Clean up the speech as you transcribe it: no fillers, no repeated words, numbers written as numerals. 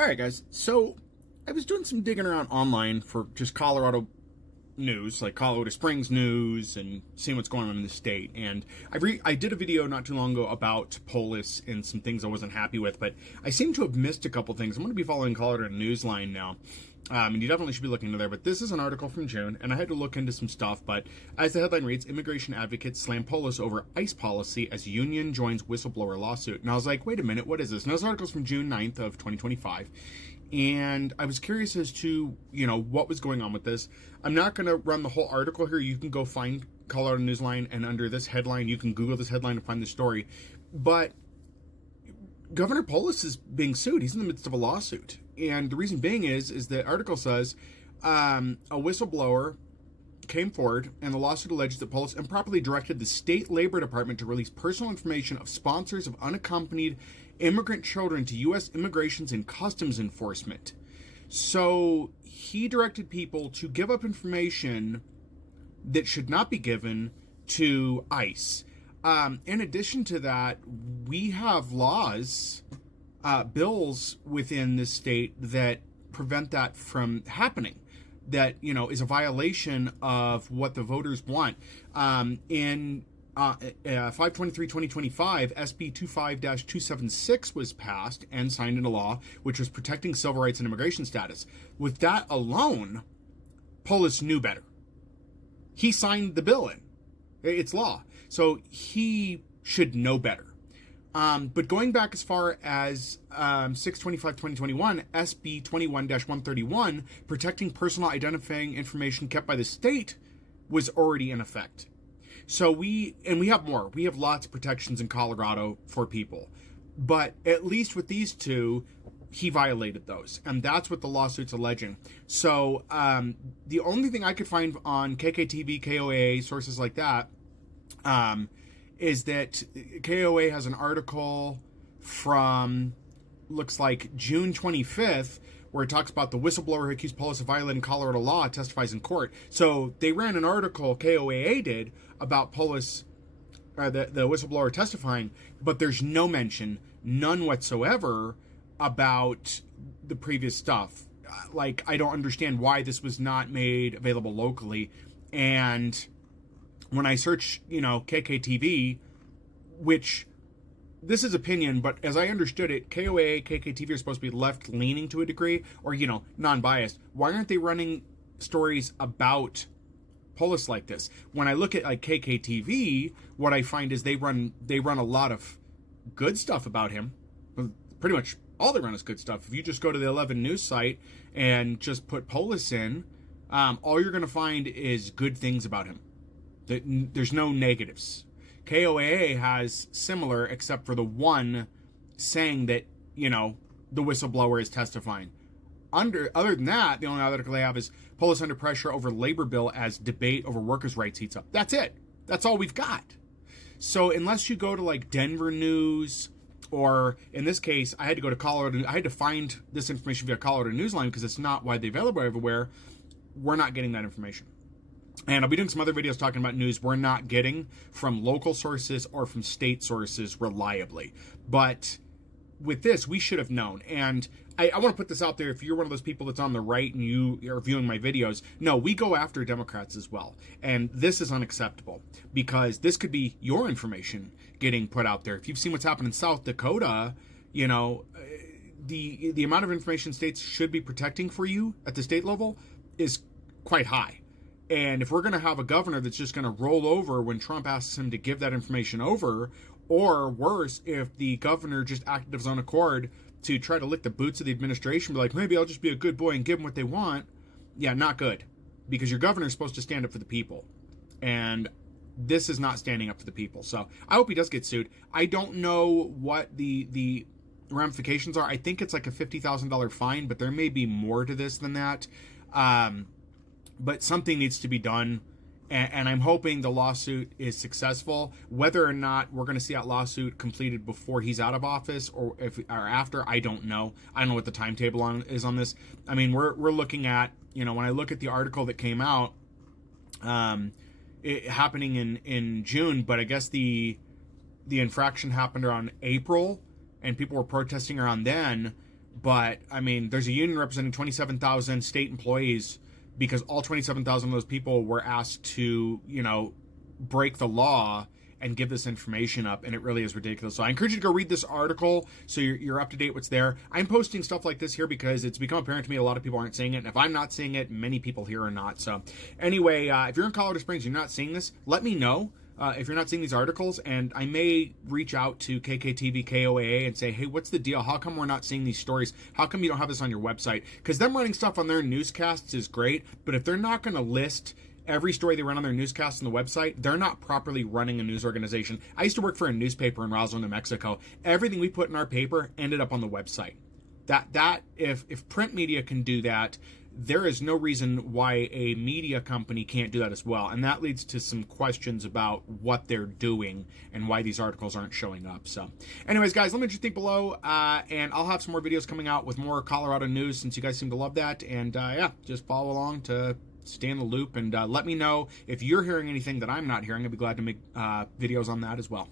All right, guys. So I was doing some digging around online for just Colorado news, like Colorado Springs news, and seeing what's going on in the state. And I did a video not too long ago about Polis and some things I wasn't happy with, but I seem to have missed a couple things. I'm going to be following Colorado Newsline now. And you definitely should be looking into there. But this is an article from June, and I had to look into some stuff. But as the headline reads, immigration advocates slam Polis over ICE policy as union joins whistleblower lawsuit. And I was like, wait a minute, what is this? And this article's from June 9th of 2025. And I was curious as to, what was going on with this. I'm not going to run the whole article here. You can go find Colorado Newsline, and under this headline, you can Google this headline to find the story. But Governor Polis is being sued. He's in the midst of a lawsuit. And the reason being is the article says a whistleblower came forward, and the lawsuit alleges that Polis improperly directed the state labor department to release personal information of sponsors of unaccompanied immigrant children to U.S. Immigrations and Customs Enforcement. So he directed people to give up information that should not be given to ICE. In addition to that, we have laws, bills within this state that prevent that from happening. That, is a violation of what the voters want. In 523-2025, SB 25-276 was passed and signed into law, which was protecting civil rights and immigration status. With that alone, Polis knew better. He signed the bill in. It's law. So he should know better. But going back as far as 6/25/2021, SB 21-131, protecting personal identifying information kept by the state, was already in effect. So we have more. We have lots of protections in Colorado for people. But at least with these two, he violated those. And that's what the lawsuit's alleging. So the only thing I could find on KKTV, KOA, sources like that, is that KOA has an article from, looks like June 25th, where it talks about the whistleblower who accused Polis of violating Colorado law testifies in court. So they ran an article, KOAA did, about Polis, the whistleblower testifying, but there's no mention, none whatsoever, about the previous stuff. Like, I don't understand why this was not made available locally. And when I search, KKTV, which, this is opinion, but as I understood it, KOA, KKTV are supposed to be left-leaning to a degree, or, non-biased. Why aren't they running stories about Polis like this? When I look at, like, KKTV, what I find is they run a lot of good stuff about him. Pretty much all they run is good stuff. If you just go to the 11 News site and just put Polis in, all you're going to find is good things about him. There's no negatives. KOAA has similar, except for the one saying that, the whistleblower is testifying. Other than that, the only article they have is Polis under pressure over labor bill as debate over workers' rights heats up. That's it. That's all we've got. So unless you go to like Denver News, or in this case, I had to go to Colorado. I had to find this information via Colorado Newsline because it's not widely available everywhere. We're not getting that information. And I'll be doing some other videos talking about news we're not getting from local sources or from state sources reliably. But with this, we should have known. And I want to put this out there. If you're one of those people that's on the right and you are viewing my videos, no, we go after Democrats as well. And this is unacceptable because this could be your information getting put out there. If you've seen what's happened in South Dakota, the amount of information states should be protecting for you at the state level is quite high. And if we're going to have a governor that's just going to roll over when Trump asks him to give that information over, or worse, if the governor just acted of his own accord to try to lick the boots of the administration, be like, maybe I'll just be a good boy and give them what they want, yeah, not good. Because your governor is supposed to stand up for the people. And this is not standing up for the people. So I hope he does get sued. I don't know what the ramifications are. I think it's like a $50,000 fine, but there may be more to this than that. But something needs to be done, and I'm hoping the lawsuit is successful. Whether or not we're going to see that lawsuit completed before he's out of office or after, I don't know. I don't know what the timetable is on this. I mean, we're looking at, when I look at the article that came out, it happening in June, but I guess the infraction happened around April, and people were protesting around then. But, I mean, there's a union representing 27,000 state employees because all 27,000 of those people were asked to, break the law and give this information up, and it really is ridiculous. So I encourage you to go read this article so you're up to date what's there. I'm posting stuff like this here because it's become apparent to me a lot of people aren't seeing it, and if I'm not seeing it, many people here are not. So anyway, if you're in Colorado Springs and you're not seeing this, let me know. If you're not seeing these articles, and I may reach out to KKTV, KOAA and say, hey, what's the deal? How come we're not seeing these stories? How come you don't have this on your website? Because them running stuff on their newscasts is great, but if they're not going to list every story they run on their newscasts on the website, they're not properly running a news organization. I used to work for a newspaper in Roswell, New Mexico. Everything we put in our paper ended up on the website. If print media can do that, there is no reason why a media company can't do that as well. And that leads to some questions about what they're doing and why these articles aren't showing up. So anyways, guys, let me know what you think below. And I'll have some more videos coming out with more Colorado news since you guys seem to love that. And yeah, just follow along to stay in the loop. And let me know if you're hearing anything that I'm not hearing. I'd be glad to make videos on that as well.